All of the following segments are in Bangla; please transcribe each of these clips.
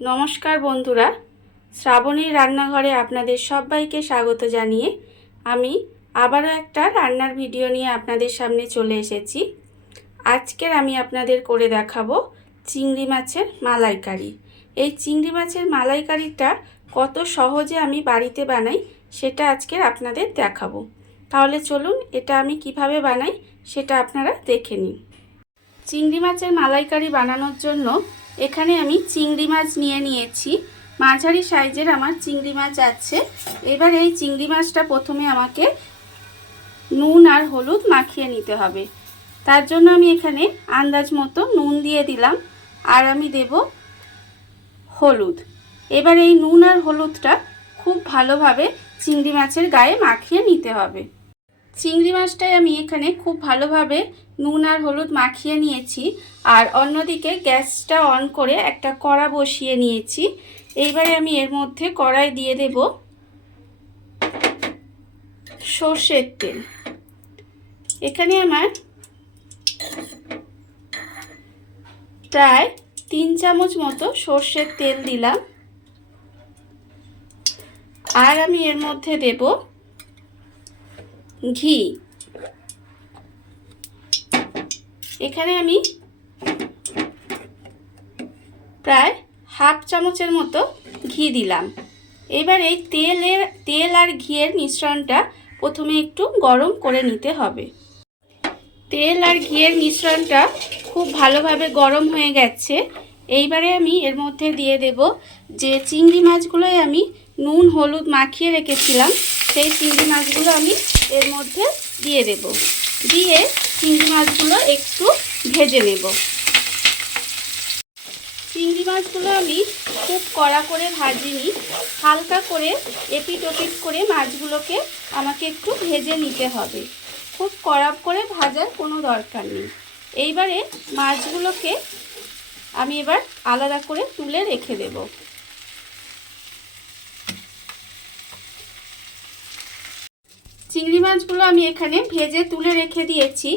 নমস্কার বন্ধুরা, শ্রাবণীর রান্নাঘরে আপনাদের সবাইকে স্বাগত জানিয়ে আমি আবারও একটা রান্নার ভিডিও নিয়ে আপনাদের সামনে চলে এসেছি। আজকের আমি আপনাদের করে দেখাবো চিংড়ি মাছের মালাইকারি। এই চিংড়ি মাছের মালাইকারিটা কত সহজে আমি বাড়িতে বানাই সেটা আজকের আপনাদের দেখাবো। তাহলে চলুন এটা আমি কীভাবে বানাই সেটা আপনারা দেখে নিন। চিংড়ি মাছের মালাইকারি বানানোর জন্য এখানে আমি চিংড়ি মাছ নিয়ে নিয়েছি। মাঝারি সাইজের আমার চিংড়ি মাছ আছে। এবার এই চিংড়ি মাছটা প্রথমে আমাকে নুন আর হলুদ মাখিয়ে নিতে হবে। তার জন্য আমি এখানে আন্দাজ মতো নুন দিয়ে দিলাম আর আমি দেব হলুদ। এবার এই নুন আর হলুদটা খুব ভালোভাবে চিংড়ি মাছের গায়ে মাখিয়ে নিতে হবে। চিংড়ি মাছটাই আমি এখানে খুব ভালোভাবে নুন আর হলুদ মাখিয়ে নিয়েছি। আর অন্যদিকে গ্যাসটা অন করে একটা কড়া বসিয়ে নিয়েছি। এইবারে আমি এর মধ্যে কড়াই দিয়ে দেব সর্ষের তেল। এখানে আমার প্রায় তিন চামচ মতো সর্ষের তেল দিলাম। আর আমি এর মধ্যে দেব ঘি। এখানে আমি প্রায় হাফ চামচের মতো ঘি দিলাম। এবার এই তেলের, তেল আর ঘিয়ের মিশ্রণটা প্রথমে একটু গরম করে নিতে হবে। তেল আর ঘিয়ের মিশ্রণটা খুব ভালোভাবে গরম হয়ে গেছে। এইবারে আমি এর মধ্যে দিয়ে দেব যে চিংড়ি মাছগুলোই আমি নুন, হলুদ মাখিয়ে রেখেছিলাম। সেই চিংড়ি মাছগুলো আমি এর মধ্যে দিয়ে দেব। দিয়ে চিংড়ি মাছগুলো একটু ভেজে নেব। চিংড়ি মাছগুলো আমি খুব কড়া করে ভাজিনি, হালকা করে এপিট ওপিট করে মাছগুলোকে আমাকে একটু ভেজে নিতে হবে। খুব কড়া করে ভাজার কোনো দরকার নেই। এইবারে মাছগুলোকে আমি এবার আলাদা করে তুলে রেখে দেব। চিংড়ি মাছগুলো আমি এখানে ভেজে তুলে রেখে দিয়েছি।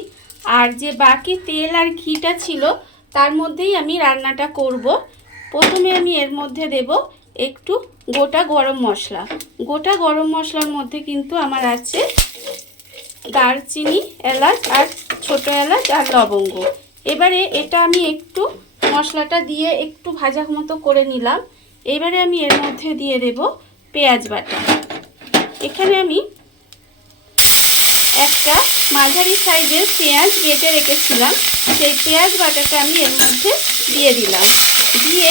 আর যে বাকি তেল আর ঘিটা ছিল, তার মধ্যেই আমি রান্নাটা করব। প্রথমে আমি এর মধ্যে দেব একটু গোটা গরম মশলা। গোটা গরম মশলার মধ্যে কিন্তু আমার আছে দারচিনি, এলাচ আর ছোট এলাচ আর লবঙ্গ। এবারে এটা আমি একটু মশলাটা দিয়ে একটু ভাজা মতো করে নিলাম। এবারে আমি এর মধ্যে দিয়ে দেব পেঁয়াজ বাটা। এখানে আমি একটা মাঝারি সাইজের পেঁয়াজ বেটে রেখেছিলাম। সেই পেঁয়াজ বাটাটা আমি এর মধ্যে দিয়ে দিলাম। দিয়ে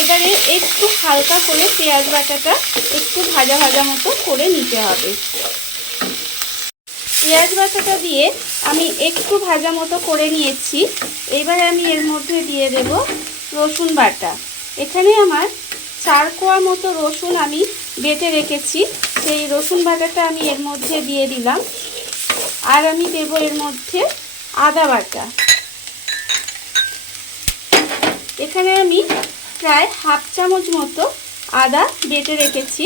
এবারে একটু হালকা করে পেঁয়াজ বাটাটা একটু ভাজা ভাজা মতো করে নিতে হবে। পেঁয়াজ বাটাটা দিয়ে আমি একটু ভাজা মতো করে নিয়েছি। এবারে আমি এর মধ্যে দিয়ে দেব রসুন বাটা। এখানে আমার চার কোয়া মতো রসুন আমি বেটে রেখেছি। সেই রসুন বাটাটা আমি এর মধ্যে দিয়ে দিলাম। আর আমি দেব এর মধ্যে আদা বাটা। এখানে আমি প্রায় হাফ চামচ মতো আদা বেটে রেখেছি।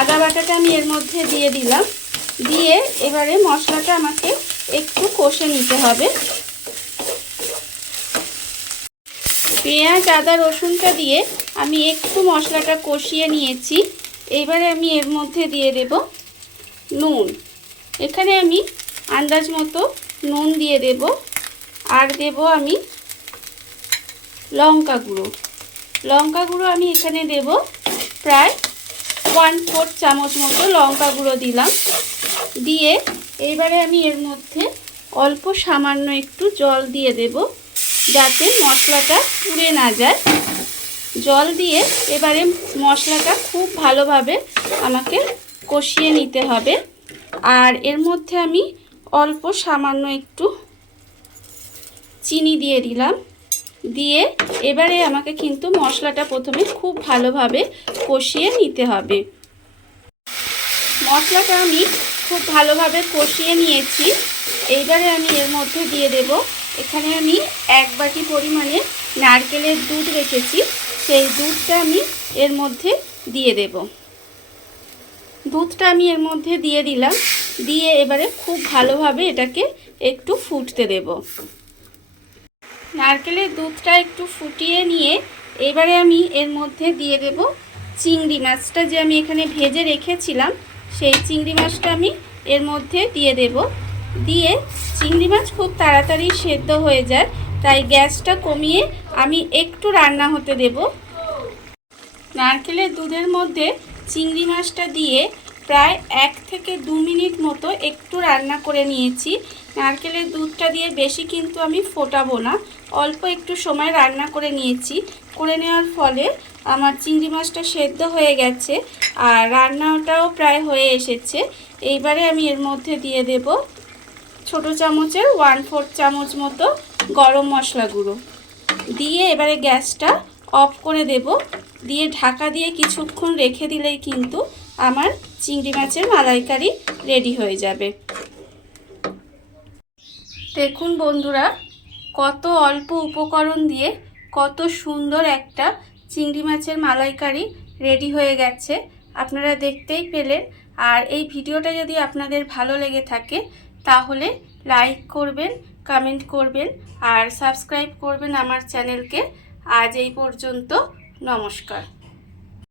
আদা বাটাটা আমি এর মধ্যে দিয়ে দিলাম। দিয়ে এবারে মশলাটা আমাকে একটু কষে নিতে হবে। পেঁয়াজ, আদা, রসুনটা দিয়ে আমি একটু মশলাটা কষিয়ে নিয়েছি। এবারে আমি এর মধ্যে দিয়ে দেব নুন। এখানে আমি আন্দাজ মতো নুন দিয়ে দেব। আর দেব আমি লঙ্কা গুঁড়ো। লঙ্কা গুঁড়ো আমি এখানে দেব প্রায় ওয়ান ফোর চামচ মতো লঙ্কা গুঁড়ো দিলাম। দিয়ে এবারে আমি এর মধ্যে অল্প সামান্য একটু জল দিয়ে দেব যাতে মশলাটা পুড়ে না যায়। জল দিয়ে এবারে মশলাটা খুব ভালোভাবে আমাকে কষিয়ে নিতে হবে। আর এর মধ্যে আমি অল্প সামান্য একটু চিনি দিয়ে দিলাম। দিয়ে এবারে আমাকে কিন্তু মশলাটা প্রথমে খুব ভালোভাবে কষিয়ে নিতে হবে। মশলাটা আমি খুব ভালোভাবে কষিয়ে নিয়েছি। এইবারে আমি এর মধ্যে দিয়ে দেব। এখানে আমি এক বাটি পরিমাণে নারকেলের দুধ রেখেছি। সেই দুধটা আমি এর মধ্যে দিয়ে দেব। দুধটা আমি এর মধ্যে দিয়ে দিলাম। দিয়ে এবারে খুব ভালোভাবে এটাকে একটু ফুটতে দেব। নারকেলের দুধটা একটু ফুটিয়ে নিয়ে এবারে আমি এর মধ্যে দিয়ে দেব চিংড়ি মাছটা যে আমি এখানে ভেজে রেখেছিলাম, সেই চিংড়ি মাছটা আমি এর মধ্যে দিয়ে দেব। দিয়ে চিংড়ি মাছ খুব তাড়াতাড়ি সেদ্ধ হয়ে যায়, তাই গ্যাসটা কমিয়ে আমি একটু রান্না হতে দেব। নারকেলের দুধের মধ্যে চিংড়ি মাছটা দিয়ে প্রায় এক থেকে দু মিনিট মতো একটু রান্না করে নিয়েছি। নারকেলের দুধটা দিয়ে বেশি কিন্তু আমি ফোটাবো না। অল্প একটু সময় রান্না করে নিয়েছি। করে নেওয়ার ফলে আমার চিংড়ি মাছটা সেদ্ধ হয়ে গেছে আর রান্নাটাও প্রায় হয়ে এসেছে। এইবারে আমি এর মধ্যে দিয়ে দেব ছোট চামচের ওয়ান ফোর্থ চামচ মতো গরম মশলা গুঁড়ো। দিয়ে এবারে গ্যাসটা অফ করে দেব। দিয়ে ঢাকা দিয়ে কিছুক্ষণ রেখে দিলেই কিন্তু আমার চিংড়ি মাছের মালাইকারি রেডি হয়ে যাবে। দেখুন বন্ধুরা, কত অল্প উপকরণ দিয়ে কত সুন্দর একটা চিংড়ি মাছের মালাইকারি রেডি হয়ে গেছে। আপনারা দেখতেই পেলেন। আর এই ভিডিওটা যদি আপনাদের ভালো লেগে থাকে, তাহলে লাইক করবেন, কমেন্ট করবেন, আর সাবস্ক্রাইব করবেন আমার চ্যানেলকে। আজ এই পর্যন্ত, নমস্কার।